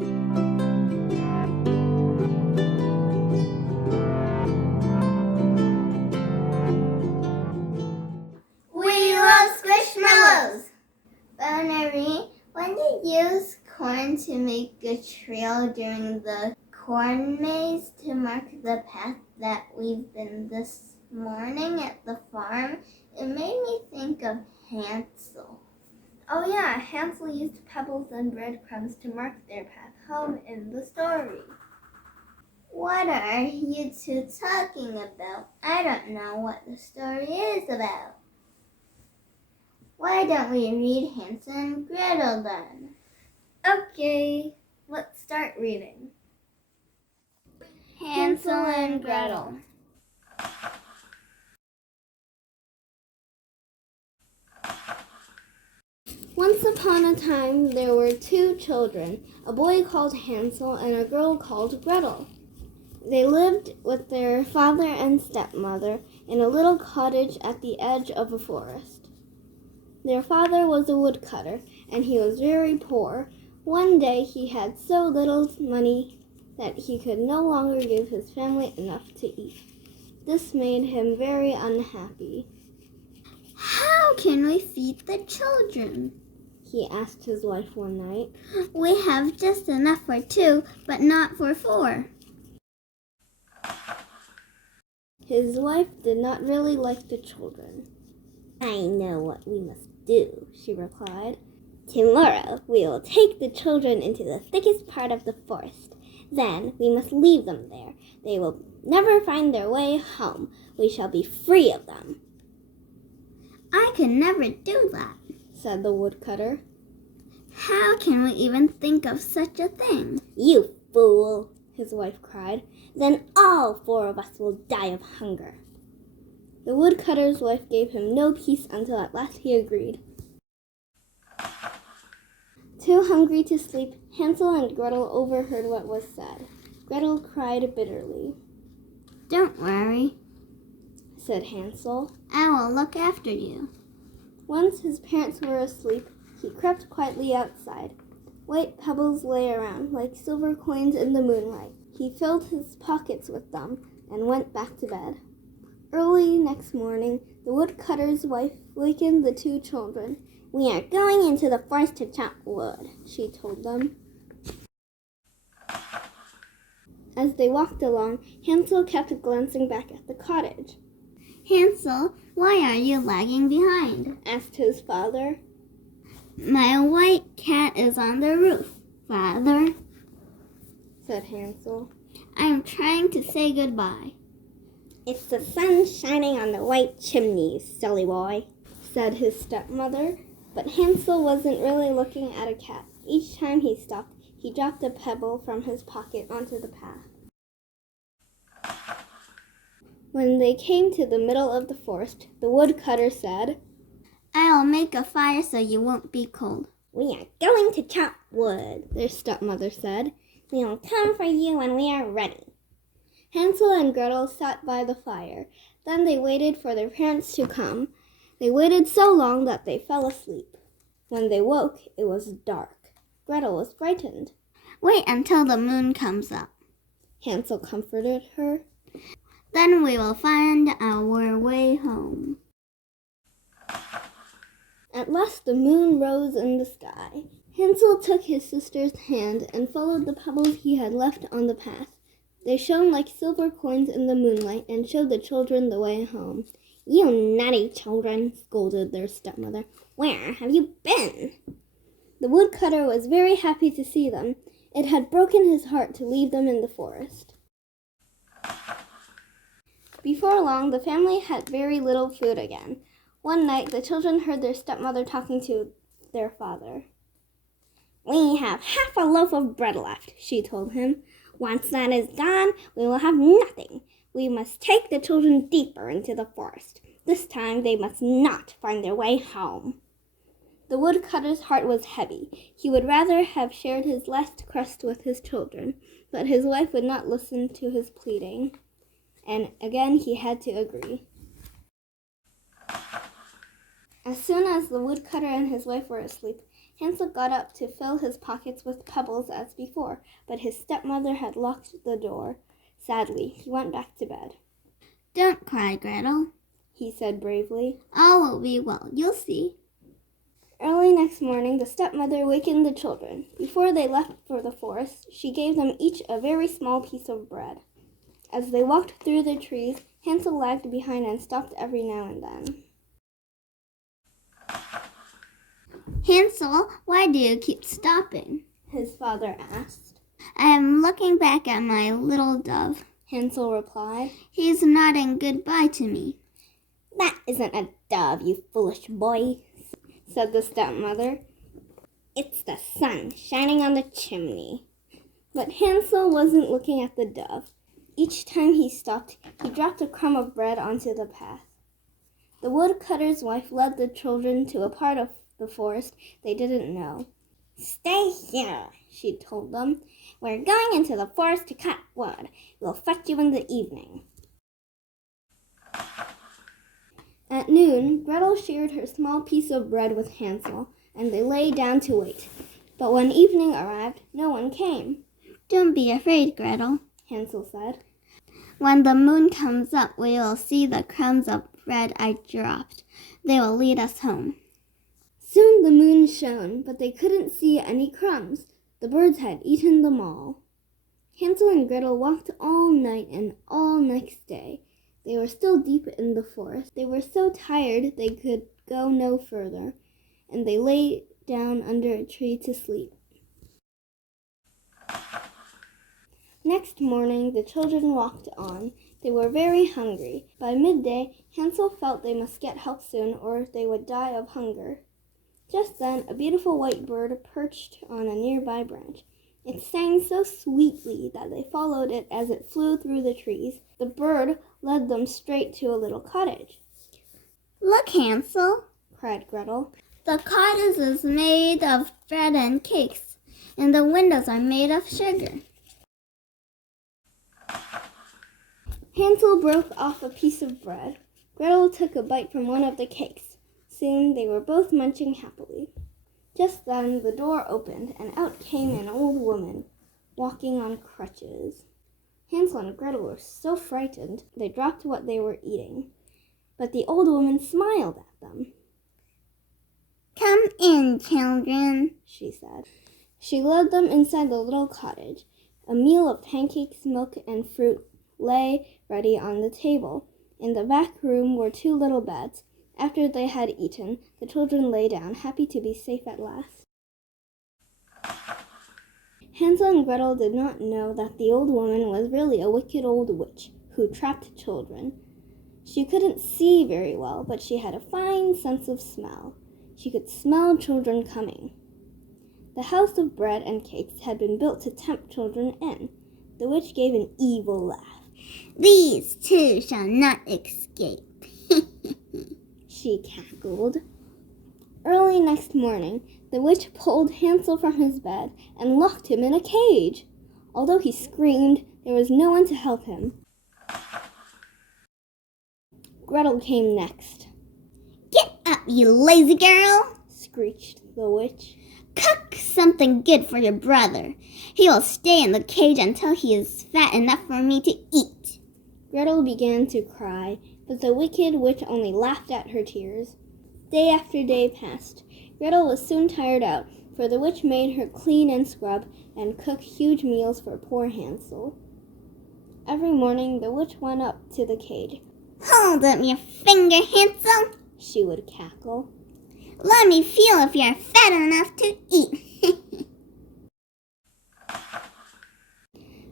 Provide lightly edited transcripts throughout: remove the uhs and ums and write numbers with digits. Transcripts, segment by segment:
We love Squishmallows! Bunery, when you use corn to make a trail during the corn maze to mark the path that we've been this morning at the farm, it made me think of Hansel. Oh yeah, Hansel used pebbles and breadcrumbs to mark their path home in the story. What are you two talking about? I don't know what the story is about. Why don't we read Hansel and Gretel then? Okay, let's start reading. Hansel and Gretel. Once upon a time, there were two children, a boy called Hansel and a girl called Gretel. They lived with their father and stepmother in a little cottage at the edge of a forest. Their father was a woodcutter, and he was very poor. One day he had so little money that he could no longer give his family enough to eat. This made him very unhappy. How can we feed the children? He asked his wife one night. We have just enough for 2, but not for 4. His wife did not really like the children. I know what we must do, she replied. Tomorrow we will take the children into the thickest part of the forest. Then we must leave them there. They will never find their way home. We shall be free of them. I could never do that, said the woodcutter. How can we even think of such a thing? You fool, his wife cried. Then all 4 of us will die of hunger. The woodcutter's wife gave him no peace until at last he agreed. Too hungry to sleep, Hansel and Gretel overheard what was said. Gretel cried bitterly. Don't worry, said Hansel. I will look after you. Once his parents were asleep, he crept quietly outside. White pebbles lay around like silver coins in the moonlight. He filled his pockets with them and went back to bed. Early next morning, the woodcutter's wife wakened the 2 children. We are going into the forest to chop wood, she told them. As they walked along, Hansel kept glancing back at the cottage. Hansel, why are you lagging behind? Asked his father. My white cat is on the roof, Father, said Hansel. I'm trying to say goodbye. It's the sun shining on the white chimneys, silly boy, said his stepmother. But Hansel wasn't really looking at a cat. Each time he stopped, he dropped a pebble from his pocket onto the path. When they came to the middle of the forest, the woodcutter said, I'll make a fire so you won't be cold. We are going to chop wood, their stepmother said. We will come for you when we are ready. Hansel and Gretel sat by the fire. Then they waited for their parents to come. They waited so long that they fell asleep. When they woke, it was dark. Gretel was frightened. Wait until the moon comes up, Hansel comforted her. Then we will find our way home. At last the moon rose in the sky. Hansel took his sister's hand and followed the pebbles he had left on the path. They shone like silver coins in the moonlight and showed the children the way home. You naughty children, scolded their stepmother. Where have you been? The woodcutter was very happy to see them. It had broken his heart to leave them in the forest. Before long, the family had very little food again. One night, the children heard their stepmother talking to their father. We have half a loaf of bread left, she told him. Once that is gone, we will have nothing. We must take the children deeper into the forest. This time they must not find their way home. The woodcutter's heart was heavy. He would rather have shared his last crust with his children, but his wife would not listen to his pleading, and again he had to agree. As soon as the woodcutter and his wife were asleep, Hansel got up to fill his pockets with pebbles as before, but his stepmother had locked the door. Sadly, he went back to bed. Don't cry, Gretel, he said bravely. All will be well, you'll see. Early next morning, the stepmother wakened the children. Before they left for the forest, she gave them each a very small piece of bread. As they walked through the trees, Hansel lagged behind and stopped every now and then. Hansel, why do you keep stopping? His father asked. I am looking back at my little dove, Hansel replied. He's nodding goodbye to me. That isn't a dove, you foolish boy, said the stepmother. It's the sun shining on the chimney. But Hansel wasn't looking at the dove. Each time he stopped, he dropped a crumb of bread onto the path. The woodcutter's wife led the children to a part of the forest they didn't know. Stay here, she told them. We're going into the forest to cut wood. We'll fetch you in the evening. At noon, Gretel shared her small piece of bread with Hansel, and they lay down to wait. But when evening arrived, no one came. Don't be afraid, Gretel, Hansel said. When the moon comes up, we will see the crumbs of bread I dropped. They will lead us home. Soon the moon shone, but they couldn't see any crumbs. The birds had eaten them all. Hansel and Gretel walked all night and all next day. They were still deep in the forest. They were so tired they could go no further, and they lay down under a tree to sleep. Next morning, the children walked on. They were very hungry. By midday, Hansel felt they must get help soon or they would die of hunger. Just then, a beautiful white bird perched on a nearby branch. It sang so sweetly that they followed it as it flew through the trees. The bird led them straight to a little cottage. Look, Hansel, cried Gretel. The cottage is made of bread and cakes, and the windows are made of sugar. Hansel broke off a piece of bread. Gretel took a bite from one of the cakes. Soon they were both munching happily. Just then the door opened, and out came an old woman, walking on crutches. Hansel and Gretel were so frightened they dropped what they were eating. But the old woman smiled at them. Come in, children, she said. She led them inside the little cottage. A meal of pancakes, milk, and fruit lay ready on the table. In the back room were 2 little beds. After they had eaten, the children lay down, happy to be safe at last. Hansel and Gretel did not know that the old woman was really a wicked old witch who trapped children. She couldn't see very well, but she had a fine sense of smell. She could smell children coming. The house of bread and cakes had been built to tempt children in. The witch gave an evil laugh. These 2 shall not escape, she cackled. Early next morning, the witch pulled Hansel from his bed and locked him in a cage. Although he screamed, there was no one to help him. Gretel came next. Get up, you lazy girl, screeched the witch. Cook something good for your brother. He will stay in the cage until he is fat enough for me to eat. Gretel began to cry, but the wicked witch only laughed at her tears. Day after day passed. Gretel was soon tired out, for the witch made her clean and scrub and cook huge meals for poor Hansel. Every morning the witch went up to the cage. Hold up your finger, Hansel, she would cackle. Let me feel if you're fat enough to eat.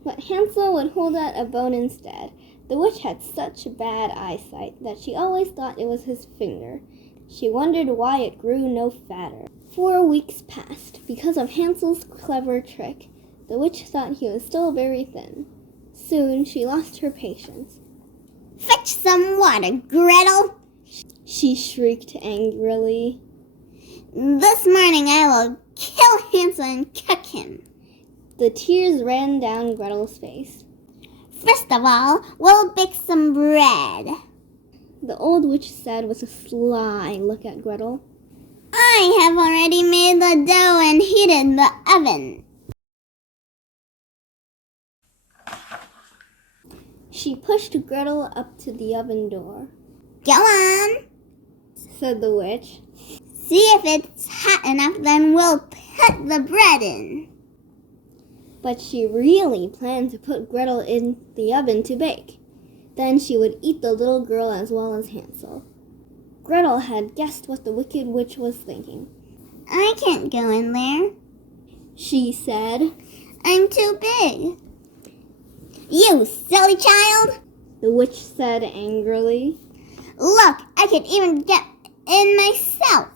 But Hansel would hold out a bone instead. The witch had such bad eyesight that she always thought it was his finger. She wondered why it grew no fatter. 4 weeks passed. Because of Hansel's clever trick, the witch thought he was still very thin. Soon she lost her patience. Fetch some water, Gretel, she shrieked angrily. This morning I will kill Hansel and cook him. The tears ran down Gretel's face. First of all, we'll bake some bread, the old witch said with a sly look at Gretel. I have already made the dough and heated the oven. She pushed Gretel up to the oven door. Go on, said the witch. See if it's hot enough, then we'll put the bread in. But she really planned to put Gretel in the oven to bake. Then she would eat the little girl as well as Hansel. Gretel had guessed what the wicked witch was thinking. I can't go in there, she said. I'm too big. You silly child, the witch said angrily. Look, I can even get in myself.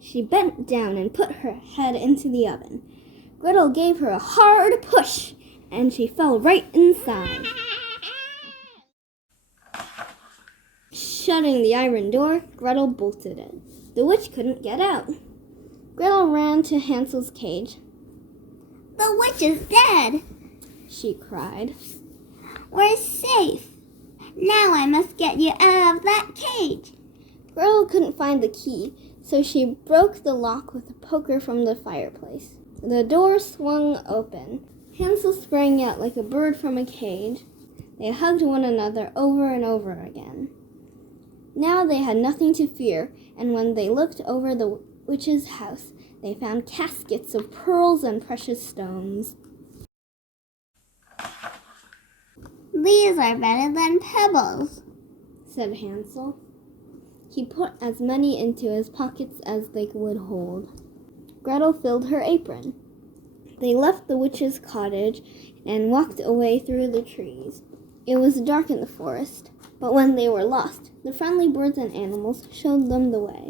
She bent down and put her head into the oven. Gretel gave her a hard push, and she fell right inside. Shutting the iron door, Gretel bolted it. The witch couldn't get out. Gretel ran to Hansel's cage. The witch is dead, she cried. We're safe. Now I must get you out of that cage. Gretel couldn't find the key, so she broke the lock with a poker from the fireplace. The door swung open. Hansel sprang out like a bird from a cage. They hugged one another over and over again. Now they had nothing to fear, and when they looked over the witch's house, they found caskets of pearls and precious stones. These are better than pebbles, said Hansel. He put as many into his pockets as they would hold. Gretel filled her apron. They left the witch's cottage and walked away through the trees. It was dark in the forest, but when they were lost, the friendly birds and animals showed them the way.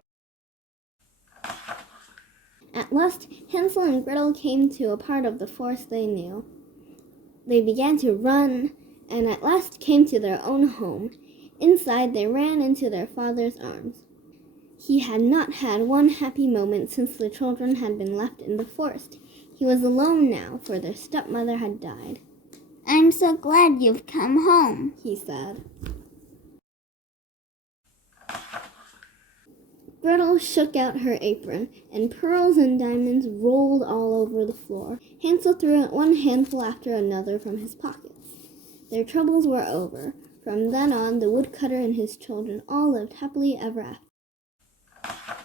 At last, Hansel and Gretel came to a part of the forest they knew. They began to run, and at last came to their own home. Inside, they ran into their father's arms. He had not had one happy moment since the children had been left in the forest. He was alone now, for their stepmother had died. I'm so glad you've come home, he said. Gretel shook out her apron, and pearls and diamonds rolled all over the floor. Hansel threw out one handful after another from his pockets. Their troubles were over. From then on, the woodcutter and his children all lived happily ever after.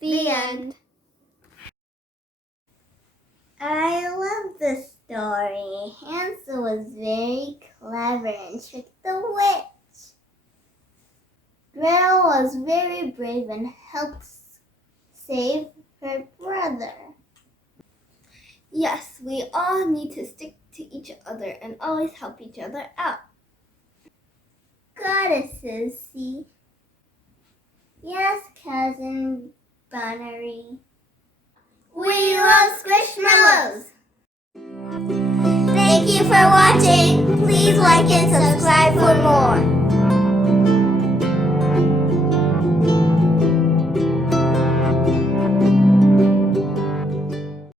The end. I love this story. Hansel was very clever and tricked the witch. Gretel was very brave and helped save her brother. Yes, we all need to stick to each other and always help each other out. Goddesses, see? Yes, Cousin Bunery. We love Squishmallows! Thank you for watching. Please like and subscribe.